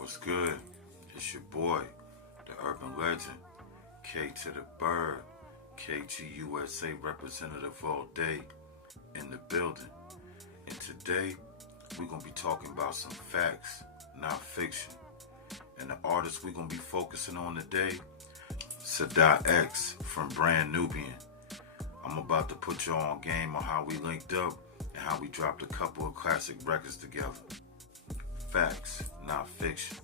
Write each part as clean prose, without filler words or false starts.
What's good? It's your boy, the urban legend, K to the Bird, KGUSA representative all day in the building. And today, we're going to be talking about some facts, not fiction. And the artist we're going to be focusing on today, Sadat X from Brand Nubian. I'm about to put y'all on game on how we linked up and how we dropped a couple of classic records together. Facts, not fiction.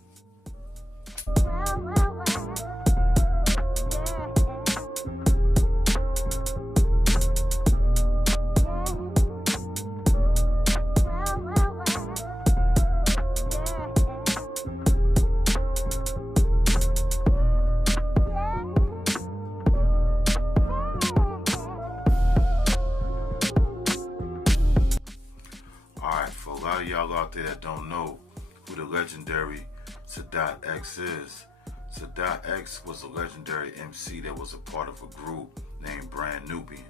Alright, for a lot of y'all out there that don't know who the legendary Sadat X is, Sadat X was a legendary MC that was a part of a group named Brand Nubian.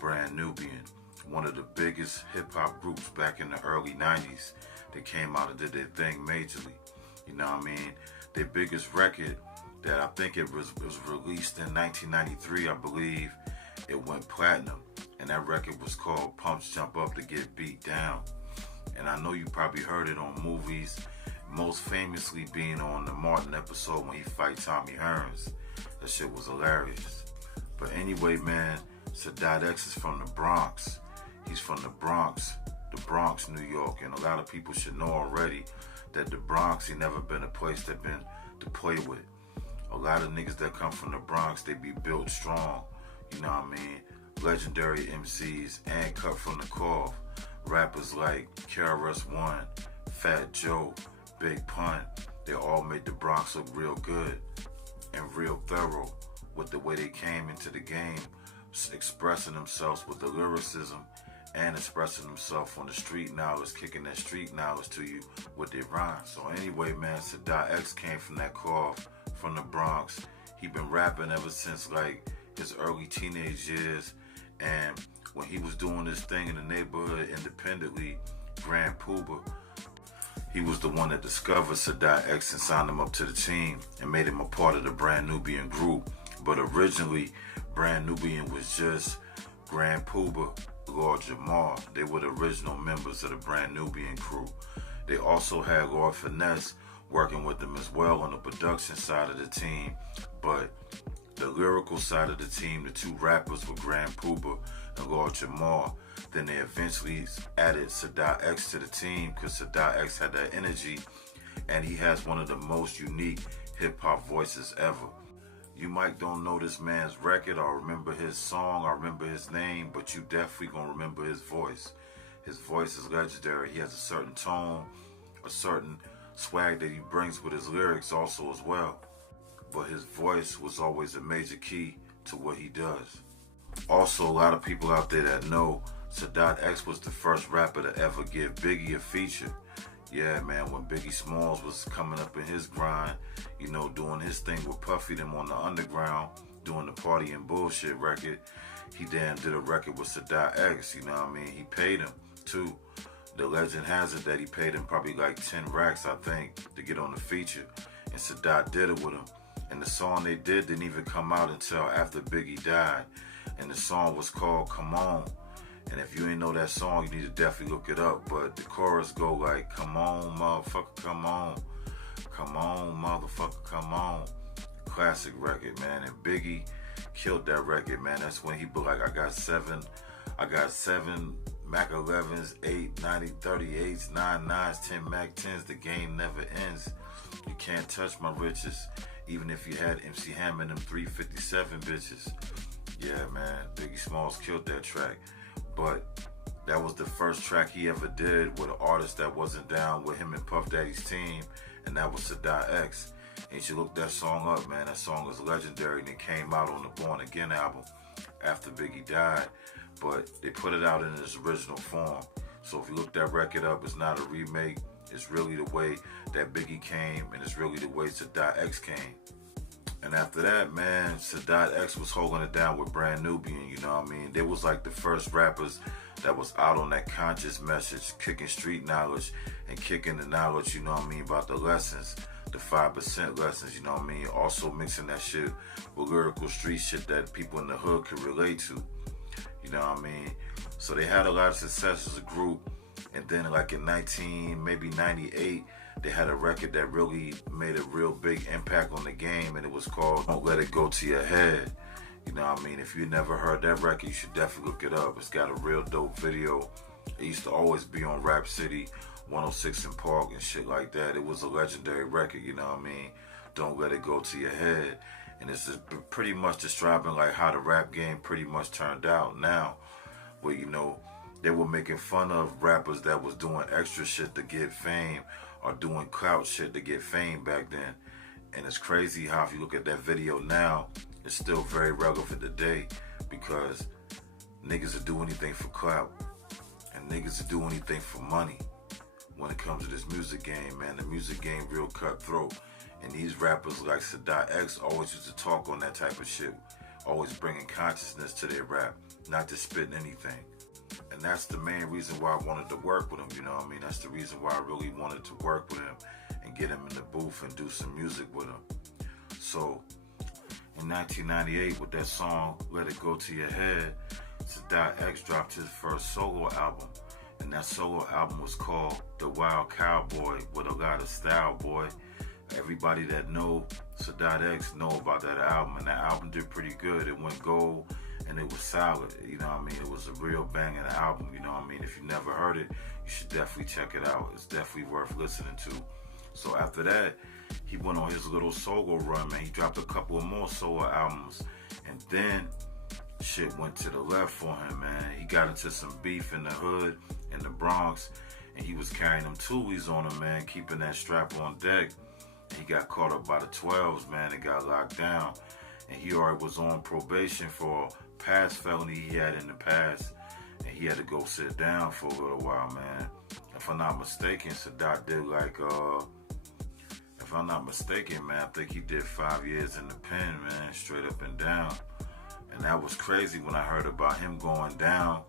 Brand Nubian, one of the biggest hip-hop groups back in the early 90s that came out and did their thing majorly. You know what I mean? Their biggest record that I think it was released in 1993, I believe, it went platinum. And that record was called Pumps Jump Up to Get Beat Down. And I know you probably heard it on movies, most famously being on the Martin episode when he fight Tommy Hearns. That shit was hilarious. But anyway, man, Sadat X is from the Bronx. He's from the Bronx, New York. And a lot of people should know already that the Bronx ain't never been a place that been to play with. A lot of niggas that come from the Bronx, they be built strong. You know what I mean? Legendary MCs and cut from the cloth. Rappers like KRS-One, Fat Joe, Big Pun, they all made the Bronx look real good and real thorough with the way they came into the game, expressing themselves with the lyricism and expressing themselves on the street knowledge, kicking that street knowledge to you with their rhymes. So anyway, man, Sadat X came from that cloth, from the Bronx. He been rapping ever since like his early teenage years, and when he was doing this thing in the neighborhood independently, Grand Puba, he was the one that discovered Sadat X and signed him up to the team and made him a part of the Brand Nubian group. But originally, Brand Nubian was just Grand Puba, Lord Jamar. They were the original members of the Brand Nubian crew. They also had Lord Finesse working with them as well on the production side of the team, but the lyrical side of the team, the two rappers were Grand Puba and Lord Jamar. Then they eventually added Sadat X to the team because Sadat X had that energy and he has one of the most unique hip-hop voices ever. You might don't know this man's record or remember his song or remember his name, but you definitely gonna remember his voice. His voice is legendary. He has a certain tone, a certain swag that he brings with his lyrics also as well. But his voice was always a major key to what he does. Also, a lot of people out there that know Sadat X was the first rapper to ever give Biggie a feature. Yeah, man, when Biggie Smalls was coming up in his grind, you know, doing his thing with Puffy them on the underground, doing the Party and Bullshit record, he then did a record with Sadat X, you know what I mean? He paid him, too. The legend has it that he paid him probably like 10 racks, I think, to get on the feature. And Sadat did it with him. And the song they did didn't even come out until after Biggie died. And the song was called Come On. And if you ain't know that song, you need to definitely look it up. But the chorus go like, come on, motherfucker, come on. Come on, motherfucker, come on. Classic record, man. And Biggie killed that record, man. That's when he be like, I got seven Mac 11s, 8 90 38s, 9 9s, 10 Mac 10s. The game never ends. You can't touch my riches. Even if you had MC Hammer and them 357 bitches. Yeah, man, Biggie Smalls killed that track. But that was the first track he ever did with an artist that wasn't down with him and Puff Daddy's team, and that was Sadat X. And you should look that song up, man. That song is legendary, and it came out on the Born Again album after Biggie died. But they put it out in its original form. So if you look that record up, it's not a remake. It's really the way that Biggie came, and it's really the way Sadat X came. And after that, man, Sadat X was holding it down with Brand Nubian, you know what I mean? They was like the first rappers that was out on that conscious message, kicking street knowledge and kicking the knowledge, you know what I mean, about the lessons, the 5% lessons, you know what I mean, also mixing that shit with lyrical street shit that people in the hood could relate to, you know what I mean. So they had a lot of success as a group, and then like in 98, they had a record that really made a real big impact on the game, and it was called Don't Let It Go to Your Head. You know what I mean? If you never heard that record, you should definitely look it up. It's got a real dope video. It used to always be on Rap City, 106 in Park and shit like that. It was a legendary record, you know what I mean? Don't Let It Go to Your Head. And it's just pretty much describing like how the rap game pretty much turned out now. Where, you know, they were making fun of rappers that was doing extra shit to get fame or doing clout shit to get fame back then. And it's crazy how if you look at that video now, it's still very relevant today, because niggas will do anything for clout and niggas will do anything for money when it comes to this music game, man. The music game real cutthroat. And these rappers like Sadat X always used to talk on that type of shit, always bringing consciousness to their rap, not just spitting anything. And that's the main reason why I wanted to work with him, you know what I mean? That's the reason why I really wanted to work with him and get him in the booth and do some music with him. So in 1998, with that song, Let It Go to Your Head, Sadat X dropped his first solo album. And that solo album was called The Wild Cowboy, with a lot of style, boy. Everybody that know Sadat X know about that album, and that album did pretty good. It went gold, and it was solid, you know what I mean? It was a real banging album, you know what I mean? If you never heard it, you should definitely check it out. It's definitely worth listening to. So after that, he went on his little solo run, man. He dropped a couple of more solo albums, and then shit went to the left for him, man. He got into some beef in the hood, in the Bronx, and he was carrying them Tulies on him, man, keeping that strap on deck. And he got caught up by the 12s, man, and got locked down. And he already was on probation for a past felony he had in the past, and he had to go sit down for a little while, man. If I'm not mistaken, Sadat did like, if I'm not mistaken, man, I think he did 5 years in the pen, man, straight up and down. And that was crazy when I heard about him going down.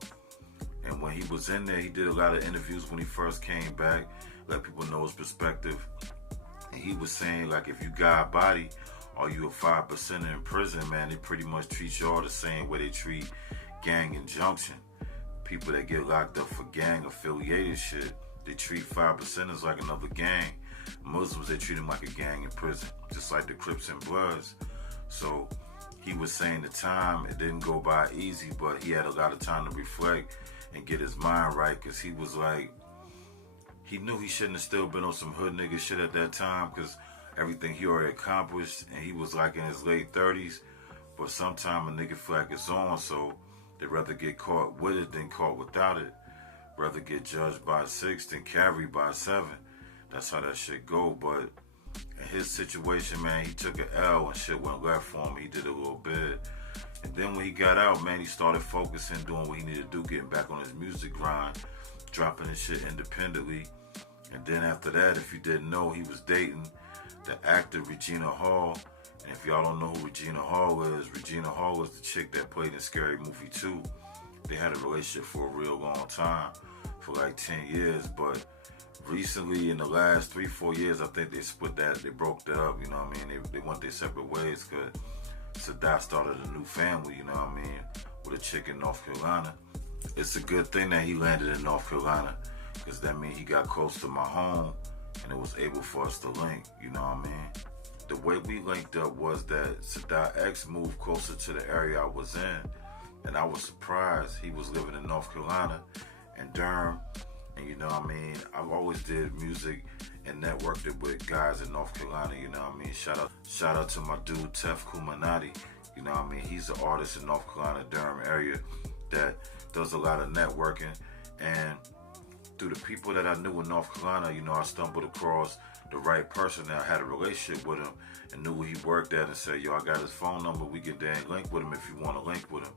And when he was in there, he did a lot of interviews when he first came back, let people know his perspective. And he was saying, like, if you got a body or you a 5% in prison, man, they pretty much treat you all the same way they treat gang injunction. People that get locked up for gang affiliated shit, they treat 5%ers like another gang. Muslims, they treat them like a gang in prison, just like the Crips and Bloods. So he was saying the time, it didn't go by easy, but he had a lot of time to reflect and get his mind right, because he was like, he knew he shouldn't have still been on some hood nigga shit at that time, because everything he already accomplished, and he was like in his late 30s, but sometime a nigga feel like it's on, so they'd rather get caught with it than caught without it. Rather get judged by 6 than carried by 7. That's how that shit go. But in his situation, man, he took an L and shit went left for him. He did a little bit. And then when he got out, man, he started focusing, doing what he needed to do, getting back on his music grind, dropping his shit independently. And then after that, if you didn't know, he was dating the actor Regina Hall. And if y'all don't know who Regina Hall is the chick that played in Scary Movie 2. They had a relationship for a real long time, for like 10 years. But recently, in the last 3-4 years, I think they split that, they broke that up, you know what I mean? They went their separate ways, because Sadat started a new family, you know what I mean, with a chick in North Carolina. It's a good thing that he landed in North Carolina, because that means he got close to my home, and it was able for us to link, you know what I mean? The way we linked up was that Sadat X moved closer to the area I was in, and I was surprised. He was living in North Carolina, in Durham, and you know what I mean, I've always did music and networked it with guys in North Carolina, you know what I mean? Shout out to my dude, Tef Kumanati, you know what I mean? He's an artist in North Carolina, Durham area that does a lot of networking, and through the people that I knew in North Carolina, you know, I stumbled across the right person that I had a relationship with him and knew where he worked at, and said, yo, I got his phone number, we can then link with him if you want to link with him.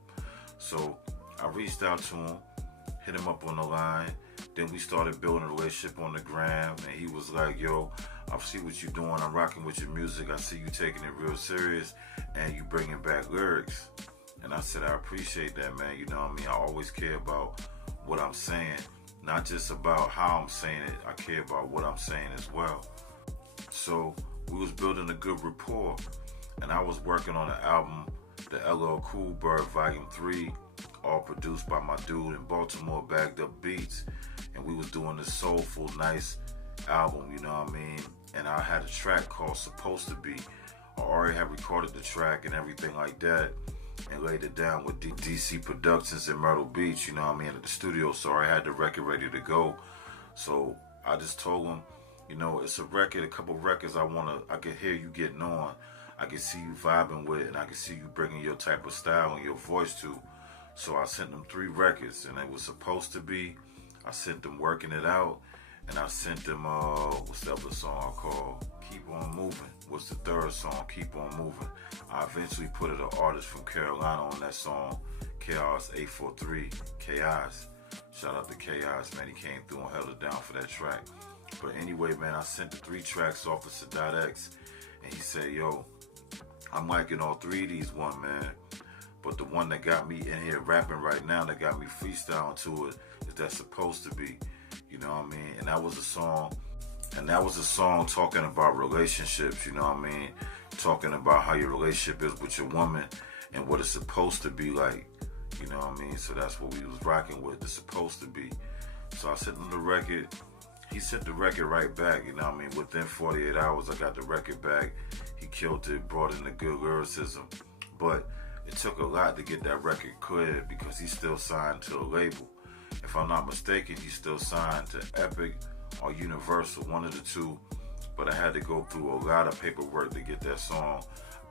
So I reached out to him, hit him up on the line. Then we started building a relationship on the gram, and he was like, yo, I see what you're doing. I'm rocking with your music. I see you taking it real serious, and you bringing back lyrics. And I said, I appreciate that, man. You know what I mean? I always care about what I'm saying. Not just about how I'm saying it, I care about what I'm saying as well. So we was building a good rapport, and I was working on an album, the LL Cool Bird Volume 3, all produced by my dude in Baltimore, Bagged Up Beats, and we was doing this soulful, nice album, you know what I mean? And I had a track called Supposed to Be. I already had recorded the track and everything like that, and laid it down with DC Productions in Myrtle Beach, you know what I mean, at the studio, so I had the record ready to go. So I just told him, you know, it's a record, a couple records I can hear you getting on, I can see you vibing with, and I can see you bringing your type of style and your voice to. So I sent them 3 records, and it was Supposed to Be, I sent them Working It Out, and I sent them, what's the other song called? Keep On Moving. What's the third song? Keep On Moving. I eventually put an artist from Carolina on that song, Chaos 843, Chaos. Shout out to Chaos, man. He came through and held it down for that track. But anyway, man, I sent the 3 tracks off of Sadat X, and he said, yo, I'm liking all 3 of these one, man. But the one that got me in here rapping right now, that got me freestyling to it, is that Supposed to Be. You know what I mean? And that was a song talking about relationships, you know what I mean? Talking about how your relationship is with your woman and what it's supposed to be like, you know what I mean? So that's what we was rocking with, it's Supposed to Be. So I sent him the record, he sent the record right back, you know what I mean? Within 48 hours, I got the record back. He killed it, brought in the good lyricism. But it took a lot to get that record cleared because he's still signed to a label. If I'm not mistaken, he's still signed to Epic or Universal, one of the two. But I had to go through a lot of paperwork to get that song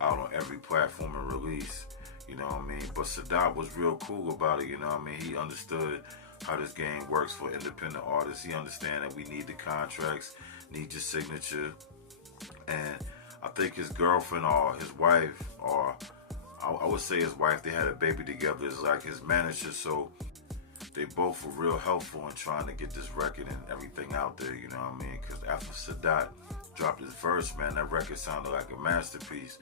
out on every platform and release, you know what I mean? But Sadat was real cool about it, you know what I mean? He understood how this game works for independent artists. He understand that we need the contracts, need your signature. And I think his girlfriend or his wife, or I would say his wife, they had a baby together, is like his manager, so they both were real helpful in trying to get this record and everything out there, you know what I mean? Because after Sadat dropped his verse, man, that record sounded like a masterpiece.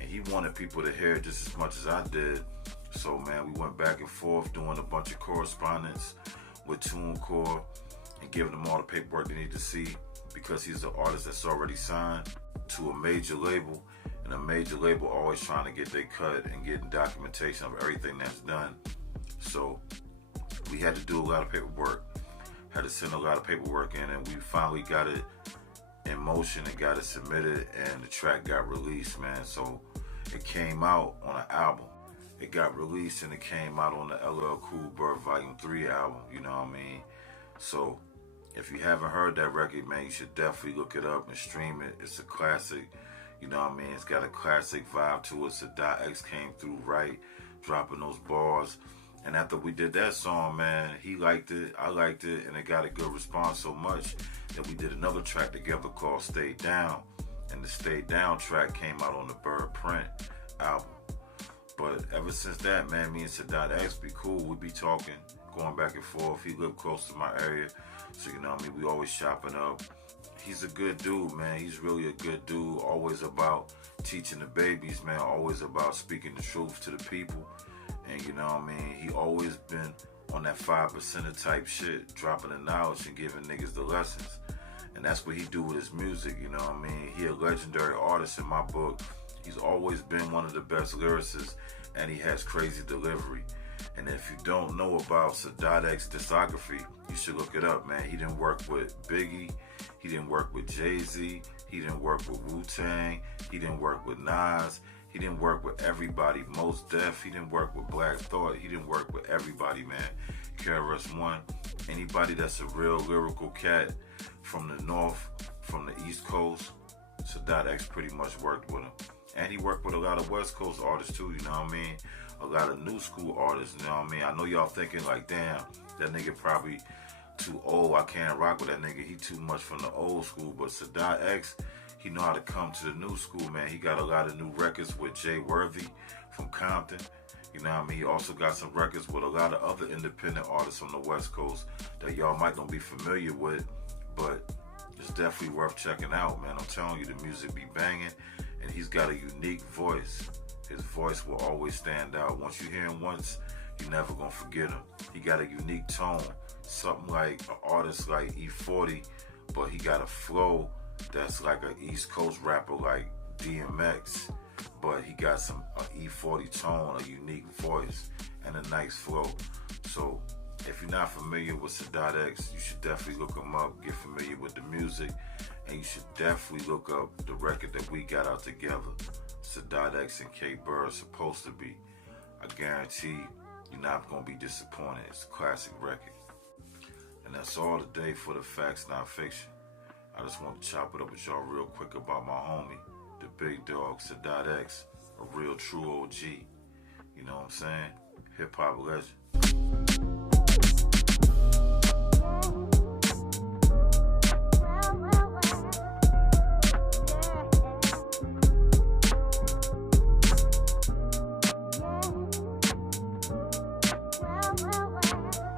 And he wanted people to hear it just as much as I did. So, man, we went back and forth doing a bunch of correspondence with TuneCore and giving them all the paperwork they need to see, because he's an artist that's already signed to a major label. And a major label always trying to get their cut and getting documentation of everything that's done. So we had to do a lot of paperwork, had to send a lot of paperwork in, and we finally got it in motion and got it submitted, and the track got released, man. So it came out on an album. It got released and it came out on the LL Cool Bird Volume 3 album, you know what I mean? So if you haven't heard that record, man, you should definitely look it up and stream it. It's a classic, you know what I mean? It's got a classic vibe to it. Sadat X came through right, dropping those bars. And after we did that song, man, he liked it, I liked it, and it got a good response so much that we did another track together called Stay Down. And the Stay Down track came out on the Bird Print album. But ever since that, man, me and Sadat X be cool. We be talking, going back and forth. He lived close to my area, so you know what I mean, we always shopping up. He's a good dude, man. He's really a good dude. Always about teaching the babies, man. Always about speaking the truth to the people. And you know what I mean? He always been on that 5%er type shit, dropping the knowledge and giving niggas the lessons. And that's what he do with his music, you know what I mean? He a legendary artist in my book. He's always been one of the best lyricists, and he has crazy delivery. And if you don't know about Sadat X discography, you should look it up, man. He didn't work with Biggie. He didn't work with Jay-Z. He didn't work with Wu-Tang. He didn't work with Nas. He didn't work with everybody. Mos Def. He didn't work with Black Thought. He didn't work with everybody, man. KRS-One. Anybody that's a real lyrical cat from the North, from the East Coast, Sadat X pretty much worked with him. And he worked with a lot of West Coast artists too, you know what I mean? A lot of new school artists, you know what I mean? I know y'all thinking like, damn, that nigga probably too old. I can't rock with that nigga. He too much from the old school. But Sadat X, he know how to come to the new school, man. He got a lot of new records with Jay Worthy from Compton. You know what I mean? He also got some records with a lot of other independent artists on the West Coast that y'all might not be familiar with, but it's definitely worth checking out, man. I'm telling you, the music be banging, and he's got a unique voice. His voice will always stand out. Once you hear him once, you're never gonna forget him. He got a unique tone, something like an artist like E40, but he got a flow that's like an East Coast rapper like DMX, but he got some E40 tone, a unique voice, and a nice flow. So if you're not familiar with Sadat X, you should definitely look him up, get familiar with the music, and you should definitely look up the record that we got out together, Sadat X and K Burr, Supposed to Be. I guarantee you're not going to be disappointed. It's a classic record. And that's all today for the Facts Not Fiction. I just want to chop it up with y'all real quick about my homie, the big dog, Sadat X, a real true OG. You know what I'm saying? Hip-hop legend.